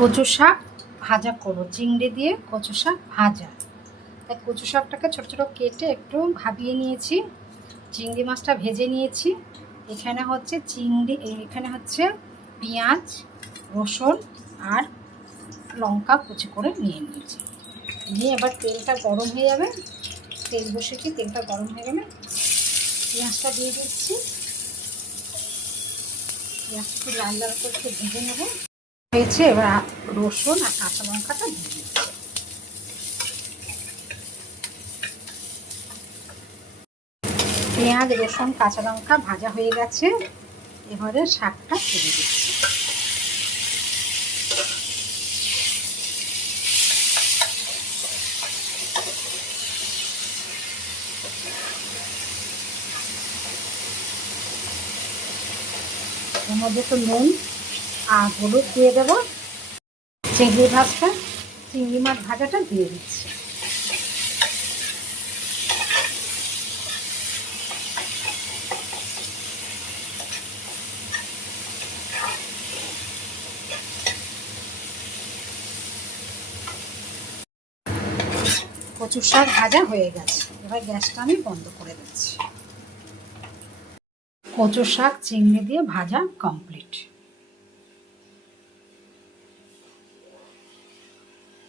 কচু শাক ভাজা করবো, চিংড়ি দিয়ে কচু শাক ভাজা। তাই কচু শাকটাকে ছোটো ছোটো কেটে একটু ভাবিয়ে নিয়েছি, চিংড়ি মাছটা ভেজে নিয়েছি। এখানে হচ্ছে এখানে হচ্ছে পেঁয়াজ, রসুন আর লঙ্কা কুচি করে নিয়ে নিয়েছি। নিয়ে এবার তেলটা গরম হয়ে যাবে, তেল বসেছি, তেলটা গরম হয়ে গেলে পেঁয়াজটা দিয়ে দিচ্ছি। পেঁয়াজটা একটু লাল লাল করে একটু ভেজে নেবো হয়েছে। এবার রসুন আর কাঁচা লঙ্কাটা দিয়ে দিচ্ছি। পেঁয়াজ, রসুন, কাঁচা লঙ্কা ভাজা হয়ে গেছে, এবারে শাকটা ছেড়ে দিচ্ছি। এর মধ্যে একটু নুন আর হলুদ দিয়ে দেবো। চিংড়ি মাছ ভাজাটা দিয়ে দিচ্ছি। কচু শাক ভাজা হয়ে গেছে, এবার গ্যাসটা আমি বন্ধ করে দিচ্ছি। কচু শাক চিংড়ি দিয়ে ভাজা কমপ্লিট।